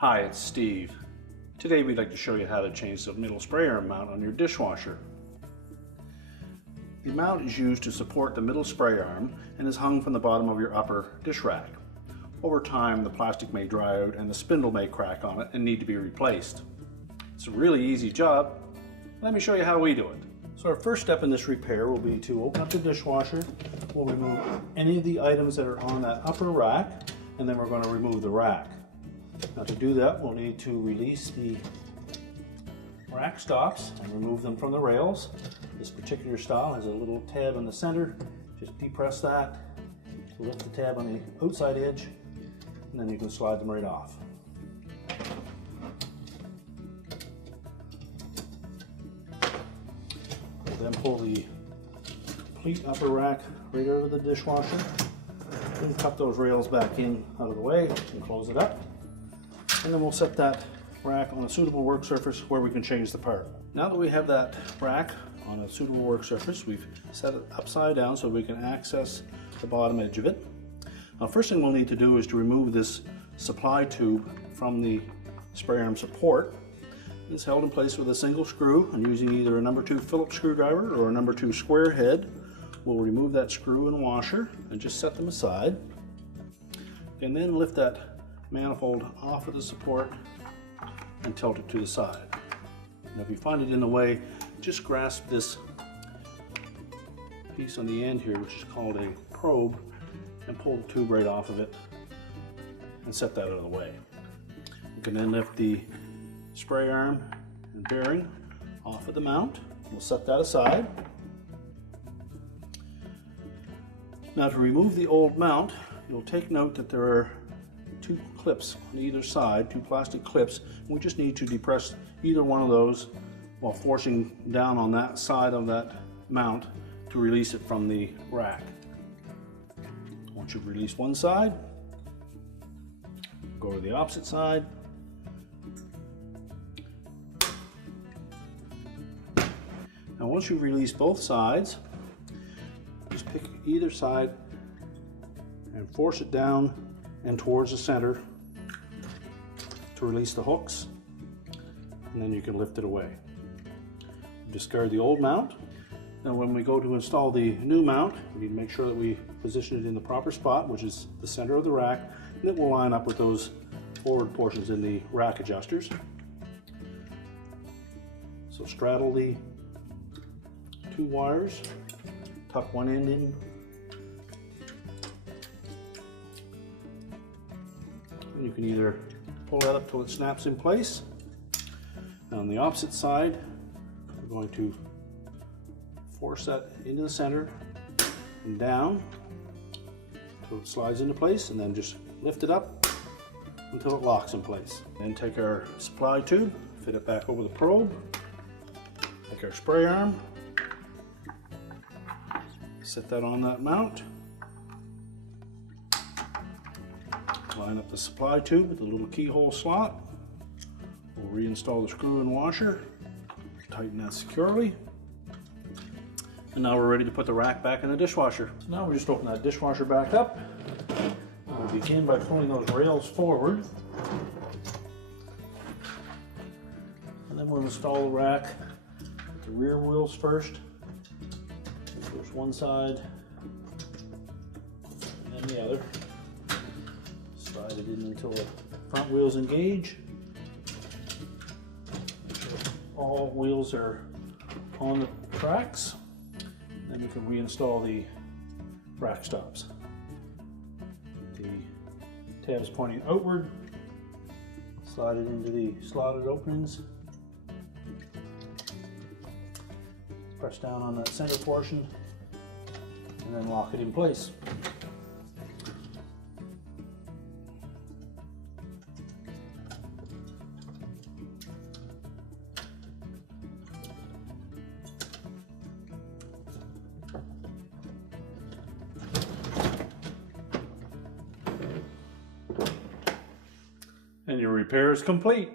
Hi, it's Steve. Today we'd like to show you how to change the middle spray arm mount on your dishwasher. The mount is used to support the middle spray arm and is hung from the bottom of your upper dish rack. Over time, the plastic may dry out and the spindle may crack on it and need to be replaced. It's a really easy job. Let me show you how we do it. So our first step in this repair will be to open up the dishwasher. We'll remove any of the items that are on that upper rack, and then we're going to remove the rack. Now to do that, we'll need to release the rack stops and remove them from the rails. This particular style has a little tab in the center. Just depress that, lift the tab on the outside edge, and then you can slide them right off. We'll then pull the complete upper rack right out of the dishwasher, and tuck those rails back in out of the way and close it up. And then we'll set that rack on a suitable work surface where we can change the part. Now that we have that rack on a suitable work surface, we've set it upside down so we can access the bottom edge of it. Now, first thing we'll need to do is to remove this supply tube from the spray arm support. It's held in place with a single screw. I'm using either a number 2 Phillips screwdriver or a number 2 square head. We'll remove that screw and washer and just set them aside. And then lift that manifold off of the support and tilt it to the side. Now if you find it in the way, just grasp this piece on the end here, which is called a probe, and pull the tube right off of it and set that out of the way. You can then lift the spray arm and bearing off of the mount. We'll set that aside. Now to remove the old mount, you'll take note that there are 2 clips on either side, 2 plastic clips. We just need to depress either one of those while forcing down on that side of that mount to release it from the rack. Once you've released one side, go to the opposite side. Now once you've released both sides, just pick either side and force it down and towards the center to release the hooks, and then you can lift it away. Discard the old mount. Now when we go to install the new mount, we need to make sure that we position it in the proper spot, which is the center of the rack, and it will line up with those forward portions in the rack adjusters. So straddle the 2 wires, tuck one end in, and you can either pull that up till it snaps in place. And on the opposite side, we're going to force that into the center and down until it slides into place, and then just lift it up until it locks in place. Then take our supply tube, fit it back over the probe, take our spray arm, set that on that mount, line up the supply tube with the little keyhole slot. We'll reinstall the screw and washer, tighten that securely, and now we're ready to put the rack back in the dishwasher. So now we just open that dishwasher back up. We'll begin by pulling those rails forward, and then we'll install the rack with the rear wheels first. First one side, and then the other. Slide it in until the front wheels engage. Make sure all wheels are on the tracks. Then we can reinstall the rack stops. The tabs pointing outward. Slide it into the slotted openings. Press down on that center portion and then lock it in place. And your repair is complete.